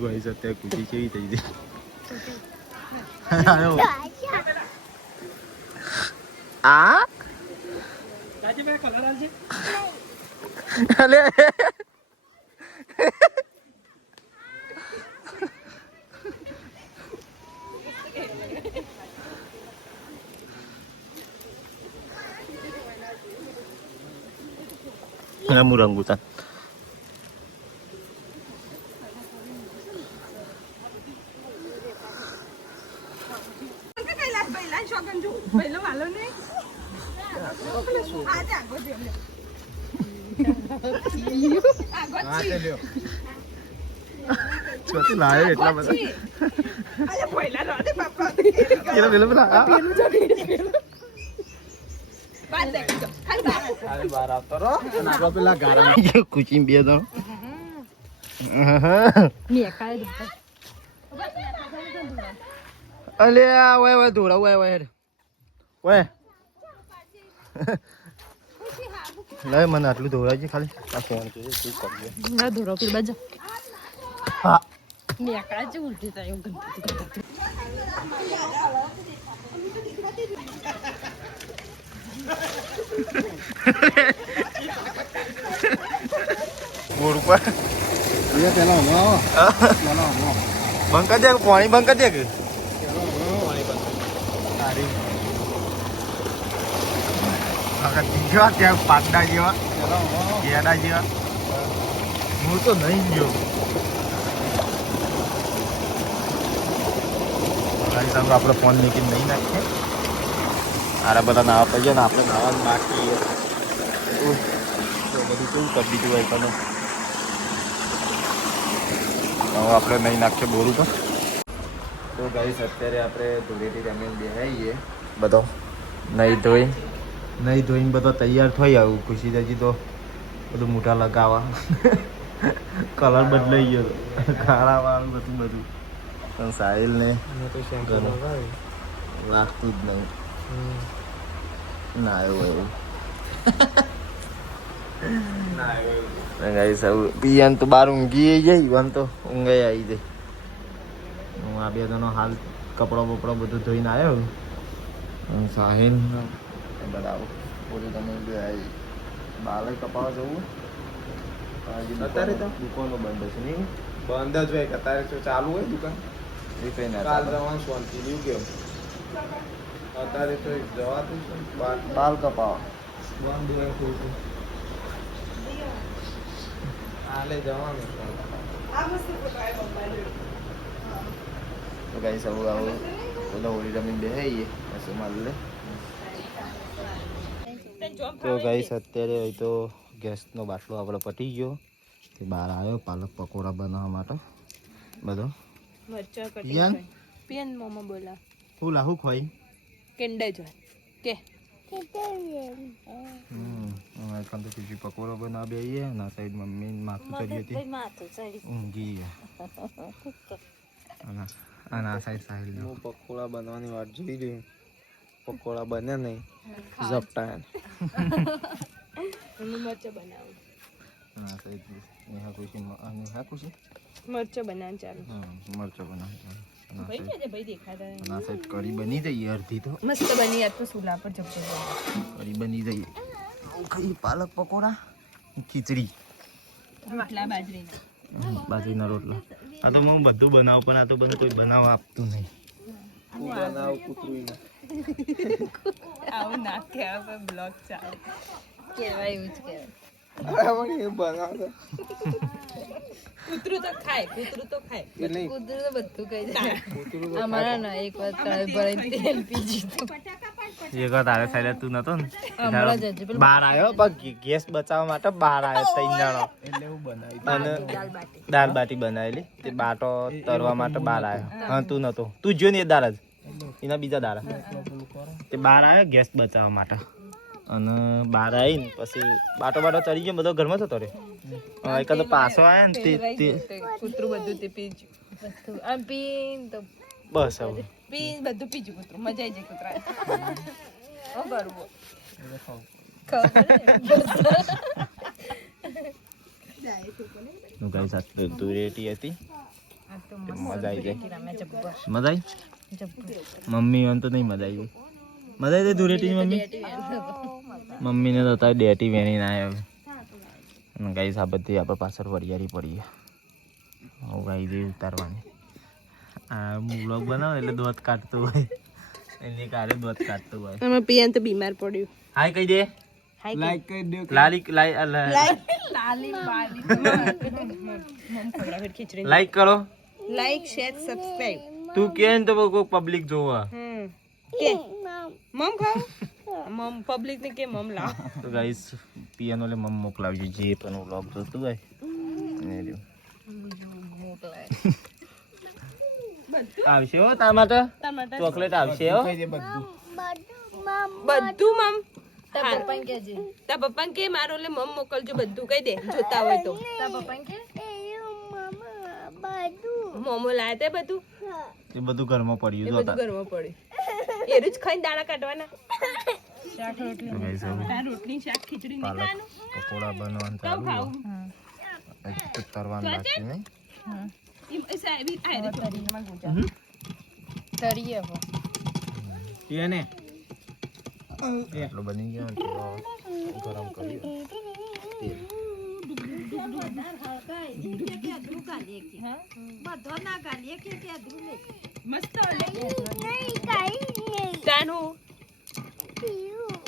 ભાઈ સત્ય ખુશી કેવી થઈ ગઈ આ રાજીભાઈ કલર આવશે અલે Kamu rambutan. Seperti lain એટલા બધા. અરે બોયલા રો દે બાપા. Kira film lah. અરે બાર આવતો રો અને આગળ પેલા ગારા Kucing dia tu. Alia, weh dura, weh. Lah mana atlu dura aja kali. Aku yang tu kau dia. ના ધોરો પીર બાજુ હા ને કાજુ ઉલટી થાય એવું ગંદકી Buruk pak. Iya પેલા હમો પેલા હમો બંધ કરી દે પાણી બંધ કરી દે કે તારી આગળ દીજો ત્યાં પાડા જેવા પેલા હમો કેડા જેવા હું તો નહીં ગયો ગાઈસ હવે આપણે ફોન મૂકીને નહીં નાખીએ આરા બધા નાવા પડીએ ને આપણે નાવાનું બાકી તો બધું કેવું કરી દીધું હોય તમે હવે આપણે નહીં નાખીએ બોરું તો ગાઈસ અત્યારે આપણે ધૂળેટી રમીને બેહાઈએ બધો નહીં ધોઈને બધો તૈયાર થઈ આવું ખુશી હજી તો બધું મોટા લગાવવા કલર બદલાઈ ગયો કાળા વાળું બધું પણ સાહિલ ને તો શેમ્પુ લગાવી લાગતું જ નહીં ના એવું ગાઈસ હવે પિયાન તો બાર ઊંઘી જાય વન તો ઊંઘાઈ આવી જાય હું આ બે જણો હાલ કપડો બપડો બધું ધોઈને આવ્યો સાહિલ બરાબર બોલું તમે બે આવી બાલે કપાવા જવું અત્યારે તો દુકાનો બંધ છે નહીં બંધ જ હોય અત્યારે તો ચાલુ હોય દુકાન એ કઈ ના કાલ જવાનું શાંતિ નહીં કેમ અત્યારે તો જવાતું છે બાલ કપાવા બંધ હોય ખોટું હાલે જવાનું તો ગાઈસ હવે આવું બધા હોળી રમીને બેહાઈએ પછી માલ લે તો ગાઈસ અત્યારે હોય તો ગેસનો બાટલો આપણે પટી ગયો તે બહાર આવ્યો પાલક પકોડા બનાવવા માટે બધો મરચા પિયાન પિયન મોમો બોલા હું લાહુ ખોઈ કેન્ડે જો કે કાં તો બીજી પકોડો બનાવી દઈએ ના સાઈડ મમ્મી માથું ચડી હતી ઊંઘી અને આ સાઈડ સાહિલ હું પકોડા બનવાની વાત જોઈ રહ્યું પકોડા બને નહીં ઝપટાયા હું મરચા બનાવું આ સાઈડ નેહા ખુશી મરચા બનાવ ચાલુ મરચો બનાવી ભાઈ છે ભાઈ દેખાતા આ સાઈડ કઢી બની જઈએ અડધી તો મસ્ત બની યાર તો સુલા પર જપતો કઢી બની જઈએ ખાઈ પાલક પકોડા ખીચડી રોટલા બાજરીના બાજરીના રોટલા આ તો હું બધું બનાવું પણ આ તો બધું કોઈ બનાવવા આપતું નહીં હું બનાવું કૂતરું આવું ના કે આવે બ્લોગ ચાલે કેવાય એવું જ કહેવાય અરે પણ એ બનાવતા કૂતરું તો ખાય કૂતરું તો ખાય એટલે કૂતરું તો બધું ખાઈ જાય કૂતરું અમારા ના એક વાર કઢાઈ ભરાઈ તેલ પીજી તો એક વાર તારે સાઈડ તું નતો ને હમણાં જ હજુ પેલું બહાર આવ્યો પણ ગેસ બચાવવા માટે બહાર આવ્યો ત્રણ જણો એટલે હું બનાવી અને દાલ બાટી દાળ બાટી બનાવેલી તે બાટો તરવા માટે બહાર આવ્યો હા તું નતો તું જો ને એ દાળ જ એના બીજા દાડા તે બહાર આવ્યો ગેસ બચાવવા માટે અને બહાર આવીને પછી બાટો ચડી ગયો બધો ઘરમાં થતો રે એકાદો પાછો આવ્યો ને તે કૂતરું બધું તે પીજું બધું આમ પીન તો બસ હવે પીન બધું પીજું કૂતરું મજા આવી જાય કૂતરા ઓ ગરબો હું ગાઈસ આ ધૂળેટી હતી આ તો મજા આવી જાય રમે જબ્બર મજા આવી મમ્મી વાન તો નહીં મજા આવી મજા આવી ધૂળેટીની મમ્મીને તો તારી ડેટી વેણી ના આવે અને ગાઈસ આ બધી આપણે પાછળ વરિયાળી પડી હું ગાઈ દઈ ઉતારવાની આ બ્લોગ બનાવે એટલે દોત કાઢતું હોય એની કારે દોત કાઢતું હોય અમે પિયાન તો બીમાર પડ્યું હાય કહી દે લાઈક કરી દો લાઈક કરો લાઈક શેર સબસ્ક્રાઇબ તું કે ને તો કોઈ પબ્લિક જોવા કે મમ ખાવ મમ પબ્લિક ને કે મમ લાવ તો ગાઈસ પિયાનો લે મમ મોકલાવજો જે પણ વ્લોગ જોતું હોય ને રહ્યું આવશે હો તાર માટે ચોકલેટ આવશે હો બધું મમ તાર પપ્પા કે મારો લે મમ મોકલજો બધું કહી દે જોતા હોય તો તાર પપ્પા કે મોમો લાયા તે બધું એ બધું ઘરમાં પડ્યું એ જો બધું ઘરમાં પડ્યું એરું જ ખાઈને દાણા કાઢવાના શાક રોટલી રોટલી શાક ખીચડી નહીં ખાવાનું પકોડા બનવાનું ચાલુ તરવાનું બાકી નહીં તરીએ હો એને એટલો બની ગયો ને તો ગરમ કર્યું મસ્ત તાનું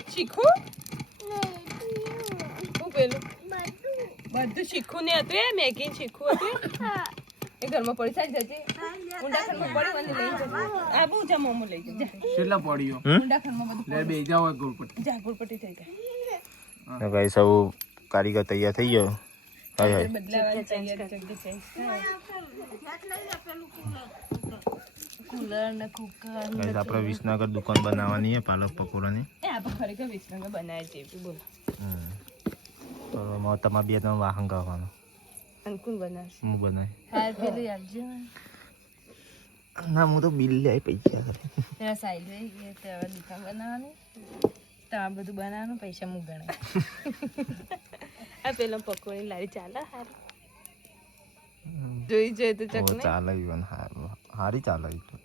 શીખું હું પેલું બધું શીખું ને હતું એ મેગી શીખું હતું એ ઘરમાં પડી સારી જતી ઊંડા ખરમાં પડી મને લઈ જતી આ બહુ જા મોમો લઈ જા કેટલા પડ્યો ઊંડા ખરમાં બધું લે બે જાવ ગુરપટ જા ગુડપટ્ટી થઈ જાય ગાઈસ સૌ કારીગર તૈયાર થઈ ગયો હાય હાય બદલાવાની તૈયારી જલ્દી ચેન્જ કુલર ને કુકર ગાઈસ આપણે વિસનગર દુકાન બનાવવાની છે પાલક પકોડાની એ આપણે ખરેખર વિસનગર બનાવી જેવી બોલ તો તમારે બે ત્રણ વાહન કરવાનું અંકુલ બનાવશે હું બનાવી હાર પેલું આપજો ના હું તો બિલ લે પૈસા ત્યાં સાઈડ રહી ગઈ તો હવે દુકાન બનાવવાની તો આ બધું બનાવવાનું પૈસા હું ગણાય આ પેલા પકોડી લારી ચાલે હારી જોઈ જોઈએ તો ચકને ચાલે ઈવન હારી ચાલે ઈ તો